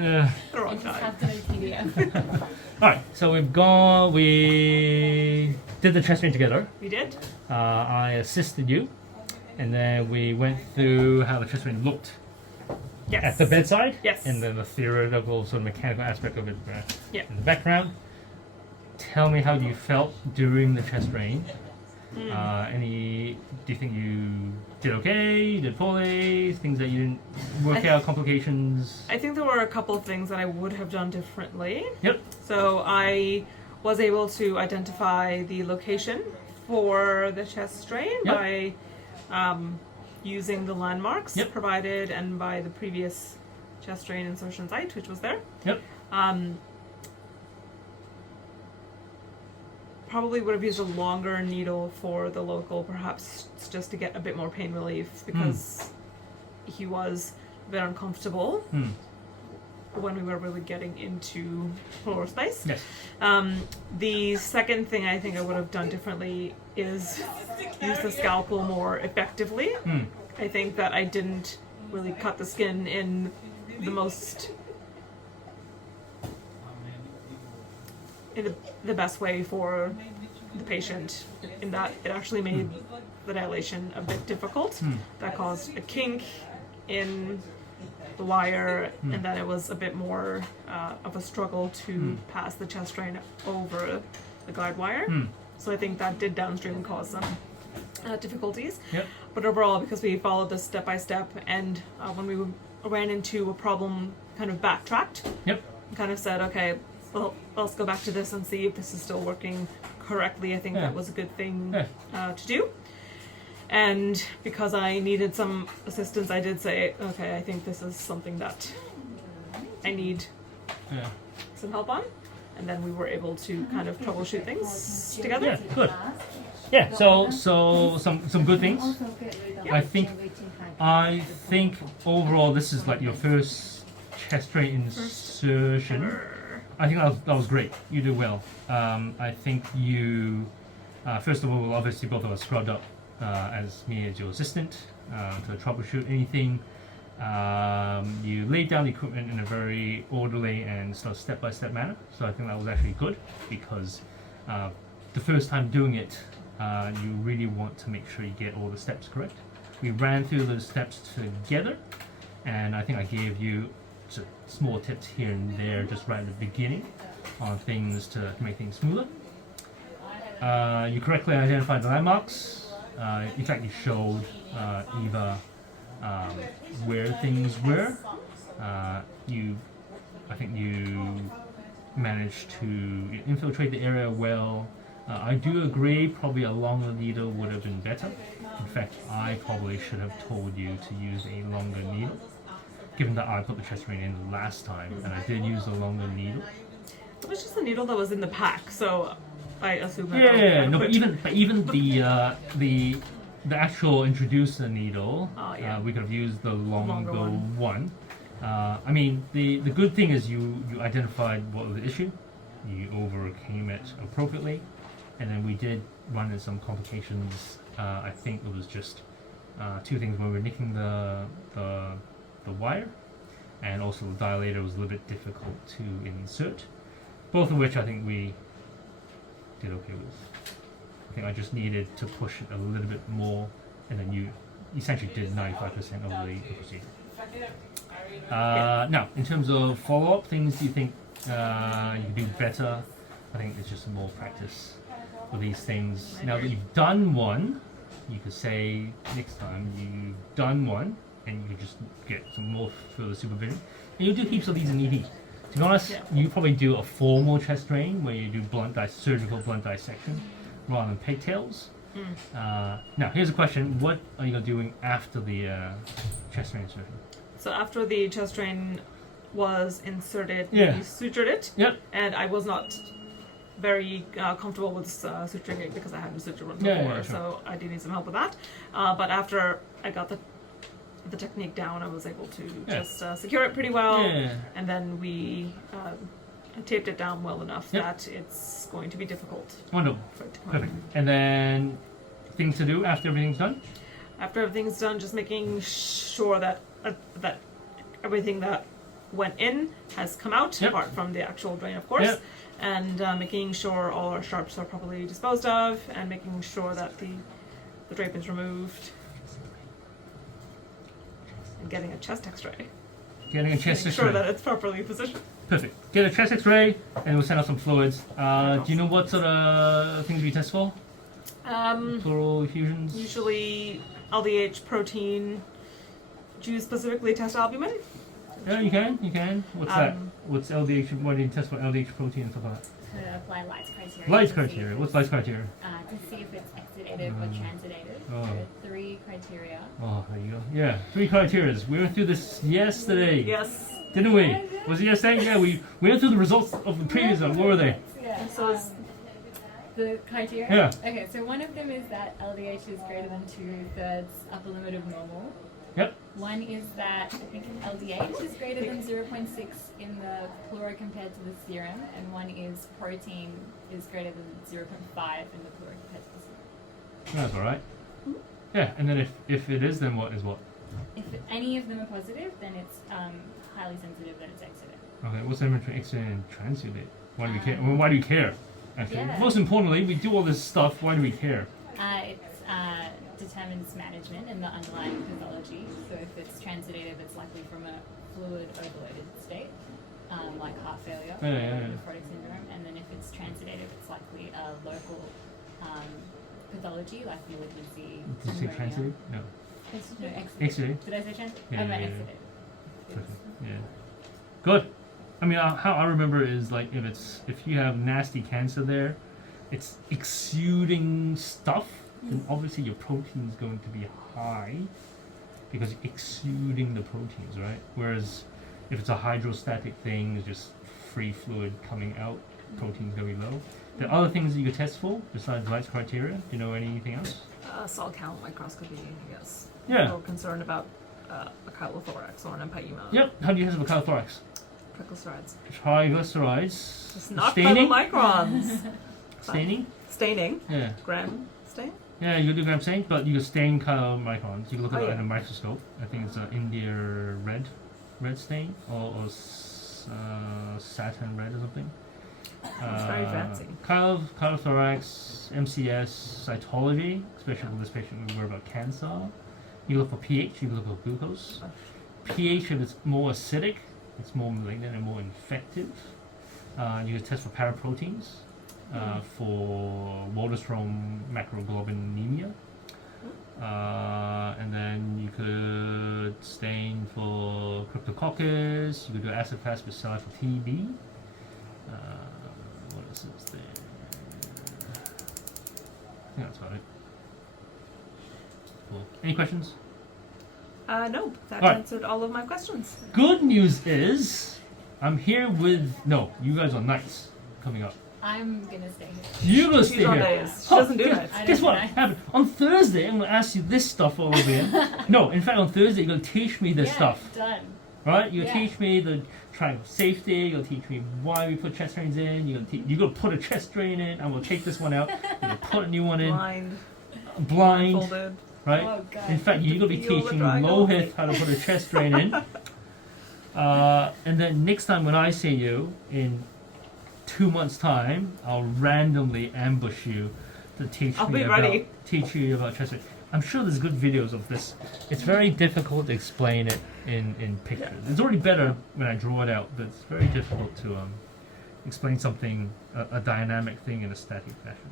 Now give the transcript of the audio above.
The wrong time. Alright, so we did the chest train together. We did? I assisted you, and then we went through how the chest train looked at the bedside. Yes. And then the theoretical sort of mechanical aspect of it in the background. Tell me how you felt during the chest train. Do you think you did okay, you did poorly, things that you didn't work out, complications? I think there were a couple of things that I would have done differently. Yep. So I was able to identify the location for the chest strain by using the landmarks provided and by the previous chest strain insertion site, which was there. Yep. Probably would have used a longer needle for the local, perhaps just to get a bit more pain relief, because he was a bit uncomfortable when we were really getting into floor space. Yes. The second thing I think I would have done differently is use the scalpel more effectively. I think that I didn't really cut the skin in the most the best way for the patient, in that it actually made the dilation a bit difficult. That caused a kink in the wire, and then it was a bit more of a struggle to pass the chest drain over the guide wire. So I think that did downstream cause some difficulties. Yep. But overall, because we followed this step by step, and when we ran into a problem, kind of backtracked. Yep. Kind of said, okay, well, let's go back to this and see if this is still working correctly. I think that was a good thing to do. And because I needed some assistance, I did say, okay, I think this is something that I need some help on. And then we were able to kind of troubleshoot things together. Yeah, good. Yeah, so some good things. I think overall this is like your first chest drain insertion. I think that was great. You did well. I think you, first of all, obviously both of us scrubbed up as me as your assistant to troubleshoot anything. You laid down the equipment in a very orderly and sort of step-by-step manner. So I think that was actually good, because the first time doing it, you really want to make sure you get all the steps correct. We ran through those steps together, and I think I gave you small tips here and there just right at the beginning on things to make things smoother. You correctly identified the landmarks. In fact, you showed Eva where things were. I think you managed to infiltrate the area well. I do agree, probably a longer needle would have been better. In fact, I probably should have told you to use a longer needle, given that I put the chest drain in last time, and I did use a longer needle. It was just the needle that was in the pack, so I assume that. But even the actual introducer needle, we could have used the longer one. I mean, the good thing is you identified what was the issue, you overcame it appropriately, and then we did run into some complications. I think it was just two things: when we were nicking the wire, and also the dilator was a little bit difficult to insert, both of which I think we did okay with. I think I just needed to push it a little bit more, and then you essentially did 95% of the procedure. Now, in terms of follow-up, things do you think you could do better? I think it's just more practice with these things. Now that you've done one, you could say next time you've done one, and you could just get some more further supervision. And you do heaps of these in ED. To be honest, you probably do a formal chest drain where you do surgical blunt dissection rather than pigtails. Now, here's a question: what are you doing after the chest drain insertion? So after the chest drain was inserted, we sutured it, and I was not very comfortable with suturing it because I hadn't sutured one before, so I did need some help with that. But after I got the technique down, I was able to just secure it pretty well, and then we taped it down well enough that it's going to be difficult. Wonderful. Perfect. And then things to do after everything's done? After everything's done, just making sure that that everything that went in has come out, Yep. apart from the actual drain, of course. Yep. And making sure all our sharps are properly disposed of, and making sure that the drape is removed. And getting a chest X-ray. Getting a chest Making X-ray. sure that it's properly positioned. Perfect. Get a chest X-ray, and we'll send out some fluids. Do you know what sort of things we test for? Pleural effusions? Usually LDH, protein. Do you specifically test albumin? Yeah, you can. What's that? What's LDH? What do you test for LDH protein and stuff like that? To apply Light's criteria. Light's criteria. What's Light's criteria? To see if it's exudative or transudative. Oh. There are 3 criteria. Oh, there you go. Yeah, 3 criteria. We went through this yesterday. Yes. Didn't we? Was it yesterday? Yeah, we went through the results of the previous one. What were they? Yeah. So it's The criteria? Yeah. Okay, so one of them is that LDH is greater than 2/3 upper limit of normal. Yep. One is that I think LDH is greater than 0.6 in the pleura compared to the serum, and one is protein is greater than 0.5 in the pleura compared to the serum. That's all right. Yeah, and then if it is, then what is what? If any of them are positive, then it's highly sensitive that it's exudate. Okay, what's the difference between exudate and transudate? Why do we care? Well, why do we care? Actually, Yeah. most importantly, we do all this stuff. Why do we care? It determines management and the underlying pathology. So if it's transudative, it's likely from a fluid overloaded state, like heart failure or nephrotic syndrome. And then if it's transudative, it's likely a local pathology, like you would see. Did you say transudate? No. No, Exudate. Did I say trans? Yeah, I meant yeah, exudate. Perfect. Yeah. Good. I mean, how I remember is like if you have nasty cancer there, it's exuding stuff, then obviously your protein is going to be high because you're exuding the proteins, right? Whereas if it's a hydrostatic thing, it's just free fluid coming out, protein's going to be low. There are other things that you could test for besides Light's criteria. Do you know anything else? cell count microscopy, I guess. Yeah. We're concerned about a chylothorax or an empyema. Yep. How do you test for chylothorax? Triglycerides. Triglycerides. It's not Staining? microns. Staining? Staining. Yeah. Gram stain. Yeah, you do gram stain, but you can stain chylomicrons. You can look at Oh, it yeah. in a microscope. I think it's an India red stain or Saturn red or something. It's very fancy. Chylothorax, MCS, cytology, especially with this patient we worry about cancer. You look for pH, you look for glucose. pH, if it's more acidic, it's more malignant and more infective. You can test for paraproteins, for Waldenstrom macroglobulinemia. And then you could stain for Cryptococcus, you could do acid fast bacilli for TB. What else is there? I think that's about it. Cool. Any questions? No, that All right. answered all of my questions. Good news is, I'm here with, no, you guys are nice coming up. I'm gonna stay here. You're gonna stay She's on here. days. She doesn't do guess, nights. I Guess don't what do nights. happened? On Thursday, I'm gonna ask you this stuff all over again. No, in fact, on Thursday, you're gonna teach me this Yeah, stuff. done. Right? You're Yeah. gonna teach me the triangle safety. You're gonna teach me why we put chest drains in. You're gonna put a chest drain in. I'm gonna take this one out. You're gonna put a new one in. Blind. Folded. Right? Oh, God. In fact, you're gonna be Feel the teaching triangle. Lohit how to put a chest drain in. And then next time when I see you in 2 months' time, I'll randomly ambush you to teach I'll me be about ready. teach you about chest drain. I'm sure there's good videos of this. It's very difficult to explain it in pictures. It's already better when I draw it out, but it's very difficult to explain something, a dynamic thing in a static fashion.